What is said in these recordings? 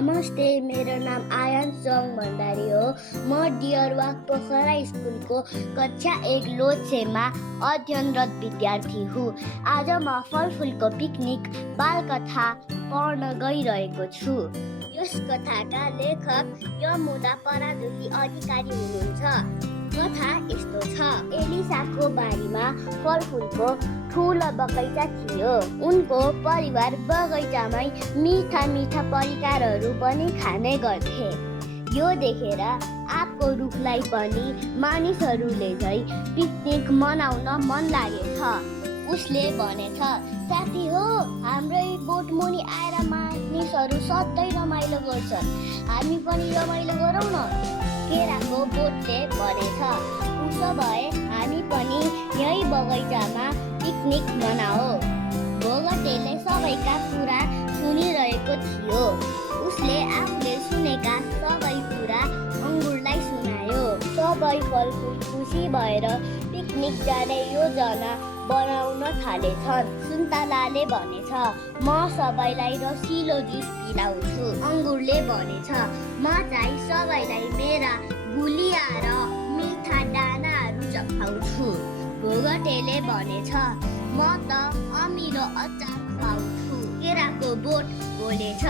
नमस्ते, मेरो नाम आयन सोङ भण्डारी हो। म डियर वाक पोखरा स्कुलको कक्षा 1 लोछेमा अध्ययनरत विद्यार्थी हुँ। आज म फलफुलको पिकनिक बालकथा पढ्न गइरहेको छु। यस कथाका लेखक यमुना पराजुली अधिकारी हुनुहुन्छ। कथा यस्तो छ। एलिसाको बारीमा फलफुलको ठुलो बगैँचा थियो। उनको परिवार बगैँचामै मिठा मिठा परिकारहरू पनि खाने गर्थे। यो देखेर आँपको रुखलाई पनि मानिसहरूले झैँ पिकनिक मनाउन मन लागेछ। उसले भनेछ, साथी हो, हाम्रै बोटमुनि आएर मानिसहरू सधैँ रमाइलो गर्छन्, हामी पनि रमाइलो गरौँ न। केराको बोटले भनेछ, उसो भए हामी पनि यही बगैँचामा पिकनिक मनाऊ। भोगटेले सबैका कुरा सुनिरहेको थियो। उसले आफूले सुनेका सबै कुरा अङ्गुरलाई सुनायो। सबै फलफुल खुसी भएर पिकनिक जाने योजना बनाउन थालेछन्। सुन्तलाले भनेछ, म सबैलाई रसिलो जुस पिलाउँछु। अङ्गुरले भनेछ, म चाहिँ सबैलाई मेरा गुलिया र मिठा दानाहरू चखाउँछु। भोगटेले भनेछ, म त अमिलो अचार खुवाउँछु। केराको बोट बोलेछ,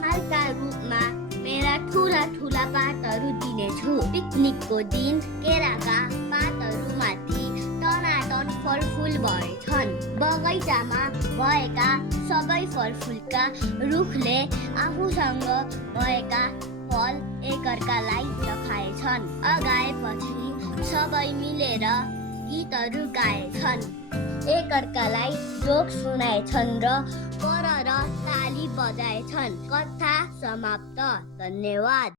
फलका रूपमा मेरा ठुला ठुला पातहरू दिनेछु। पिकनिकको दिन केराका पातहरूमाथि टनाटन फलफुल भएछन्। बगैँचामा भएका सबै फलफुलका रुखले आफूसँग भएका फल एकअर्कालाई चखाएछन्। अगाएपछि सबै मिलेर गीतहरू गाएछन्, एकअर्कालाई जोक सुनाएछन् र परर ताली बजाएछन्। कथा समाप्त। धन्यवाद।